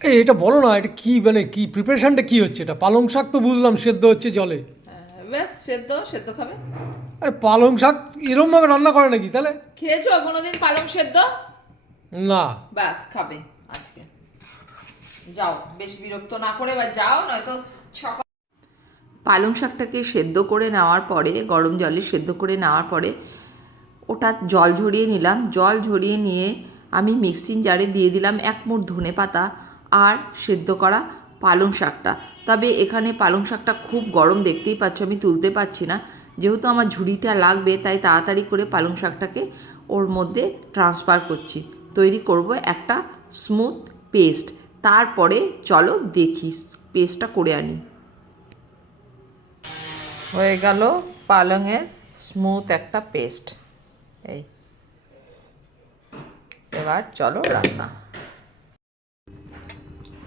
এই এটা বলো না এটা কি মানে কি প্রিপারেশনটা কি হচ্ছে? এটা পালং শাক তো বুঝলাম সেদ্ধ হচ্ছে জলে। হ্যাঁ, ব্যাস সেদ্ধ সেদ্ধ খাবে। আরে পালং শাক এরম ভাবে রান্না করে নাকি তাহলে? খেয়েছো কোনোদিন পালং সেদ্ধ? না। ব্যাস খাবে আজকে। যাও বেশ বিরক্ত না করে বা যাও নয়তো সকাল পালং শাকটাকে সেদ্ধ করে নেওয়ার পরে গরম জলে সেদ্ধ করে নেওয়ার পরে ওটা জল ঝরিয়ে নিলাম। জল ঝরিয়ে নিয়ে আমি মিক্সিং জারে দিয়ে দিলাম এক মুঠ ধনে পাতা আর সেদ্ধ করা পালং শাকটা। তবে এখানে পালং শাকটা খুব গরম দেখতেই পাচ্ছ, আমি তুলতে পারছি না। যেহেতু আমার ঝুড়িটা লাগবে, তাই তাড়াতাড়ি করে পালং শাকটাকে ওর মধ্যে ট্রান্সফার করছি। তৈরি করব একটা স্মুথ পেস্ট তারপরে চলো দেখি পেস্টটা করে আনি। হয়ে গেল পালংয়ের স্মুথ একটা পেস্ট এই। এবার চলো রান্না।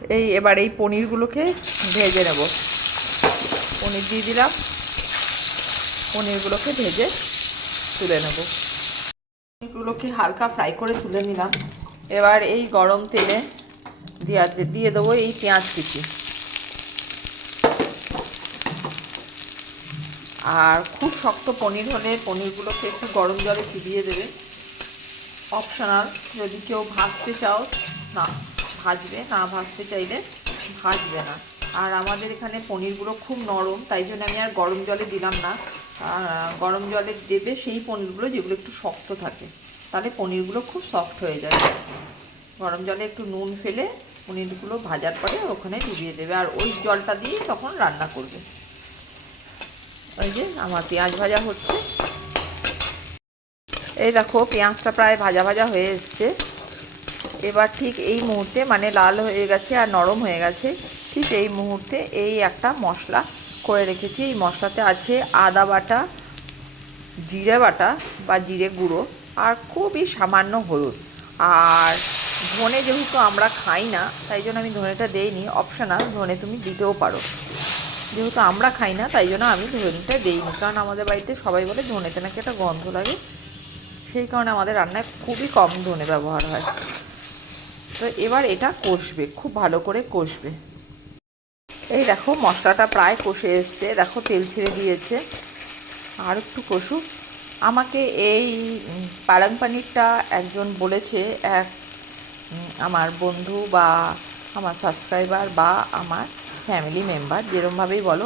এই এবার এই পনিরগুলোকে ভেজে নেব। পনির দিয়ে দিলাম। পনিরগুলোকে ভেজে তুলে নেব। পনিরগুলোকে হালকা ফ্রাই করে তুলে নিলাম। এবার এই গরম তেলে দিয়া দিয়ে দেবো এই পেঁয়াজ কুচি। আর খুব শক্ত পনির হলে পনিরগুলোকে একটু গরম জলে ভিজিয়ে দেবে। অপশনাল, যদি কেউ ভাজতে চাও, না। ভাজবে, না ভাজতে চাইলে ভাজবে না। আর আমাদের এখানে পনিরগুলো খুব নরম, তাই জন্য আমি আর গরম জলে দিলাম না। গরম জলে দেবে সেই পনিরগুলো যেগুলো একটু শক্ত থাকে। তাহলে পনিরগুলো খুব সফট হয়ে যায়। গরম জলে একটু নুন ফেলে পনিরগুলো ভাজার পরে ওখানে ডুবিয়ে দেবে। আর ওই জলটা দিয়ে তখন রান্না করবে। ওই যে আমার পেঁয়াজ ভাজা হচ্ছে। এই দেখো, পেঁয়াজটা প্রায় ভাজা ভাজা হয়ে এসছে। এবার ঠিক এই মুহূর্তে মানে লাল হয়ে গেছে আর নরম হয়ে গেছে, ঠিক এই মুহূর্তে এই একটা মশলা করে রেখেছি। এই মশলাতে আছে আদা বাটা, জিরে বাটা বা জিরে গুঁড়ো আর খুবই সামান্য হলুদ। আর ধনে যেহেতু আমরা খাই না, তাই জন্য আমি ধনেটা দেইনি অপশনাল ধনে তুমি দিতেও পারো। যেহেতু আমরা খাই না, তাই জন্য আমি ধনেটা দেইনি। কারণ আমাদের বাড়িতে সবাই বলে ধনেতে নাকি একটা গন্ধ লাগে। সেই কারণে আমাদের রান্নায় খুবই কম ধনে ব্যবহার হয়। তো এবার এটা কষবে, খুব ভালো করে কষবে। এই দেখো, মশলাটা প্রায় কষে এসছে। দেখো, তেল ছেড়ে দিয়েছে। আর একটু কষুক। আমাকে এই পালং পানিরটা একজন বলেছে, এক আমার বন্ধু বা আমার সাবস্ক্রাইবার বা আমার ফ্যামিলি মেম্বার, যেরমভাবেই বলো,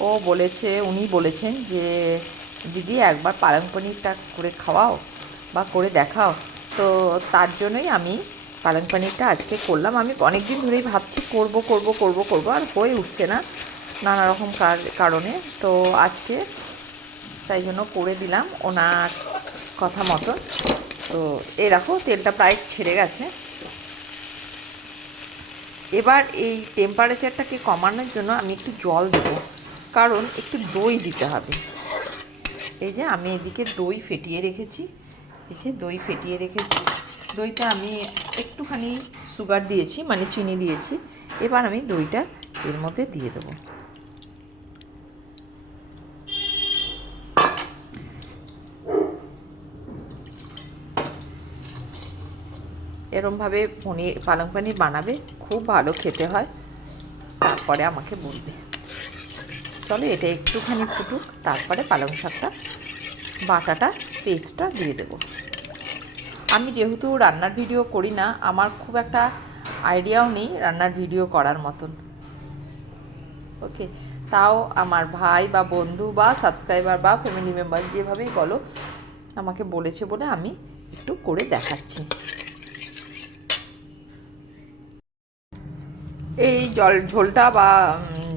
ও বলেছে, উনি বলেছেন যে, দিদি, একবার পালং পনিরটা করে খাওয়াও বা করে দেখাও। তো তার জন্যই আমি পালং পনিরটা আজকে করলাম। আমি অনেক দিন ধরেই ভাবছি করব করব করব করব, আর হয়ে উঠছে না নানা রকম কার- কারণে। তো আজকে তাই জন্য করে দিলাম ওনার কথা মতো তো এই দেখো, তেলটা প্রায় ছেড়ে গেছে। এবার এই টেম্পারেচারটাকে কমানোর জন্য আমি একটু জল দেবো, কারণ একটু দই দিতে হবে। এই যে আমি এদিকে দই ফেটিয়ে রেখেছি। এই দই ফেটিয়ে রেখেছি। দইতে আমি একটুখানি সুগার দিয়েছি মানে চিনি দিয়েছি। এবার আমি দইটা এর মধ্যে দিয়ে দেবো। এরমভাবে পনির, পালং পানির বানাবে, খুব ভালো খেতে হয়। তারপরে আমাকে বলবে। চলো এটা একটুখানি ফুটুক, তারপরে পালং শাকটা বাটাটা পেস্টটা দিয়ে দেবো। আমি যেহেতু রান্নার ভিডিও করি না, আমার খুব একটা আইডিয়াও নেই রান্নার ভিডিও করার মতন। ওকে তাও আমার ভাই বা বন্ধু বা সাবস্ক্রাইবার বা ফ্যামিলি মেম্বার যেভাবেই বলো, আমাকে বলেছে বলে আমি একটু করে দেখাচ্ছি। এই জল ঝোলটা বা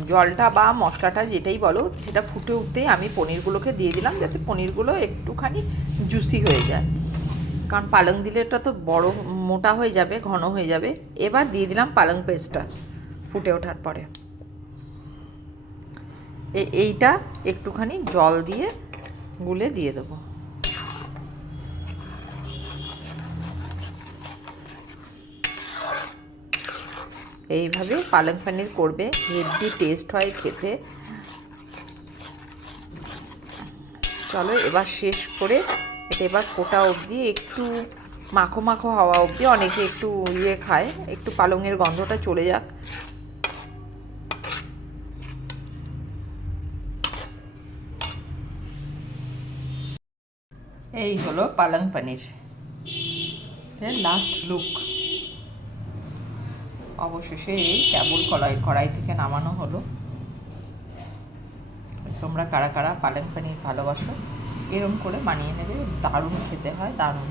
জলটা বা মশলাটা যেটাই বলো, সেটা ফুটে উঠতেই আমি পনিরগুলোকে দিয়ে দিলাম যাতে পনিরগুলো একটুখানি জুসি হয়ে যায়। কারণ পালং দিলে এটা তো বড়, মোটা হয়ে যাবে, ঘন হয়ে যাবে। এবার দিয়ে দিলাম পালং পেস্টটা ফুটে ওঠার পরে। এইটা একটুখানি জল দিয়ে গুলে দিয়ে দেবো। এইভাবে পালং পানির করবে হেভি টেস্ট হয় খেতে। চলো এবার শেষ করে, এটা এবার কোটা অবধি, একটু মাখো মাখো হওয়া অবধি, অনেকে একটু ইয়ে খায়, একটু পালংয়ের গন্ধটা চলে যাক। এই হলো পালং পনির। লাস্ট লুক অবশেষে এই কেবল কলাই কড়াই থেকে নামানো হলো। তোমরা কারা কারা পালং পানির ভালোবাসো, এরম করে বানিয়ে নেবে। দারুণ খেতে হয়, দারুণ।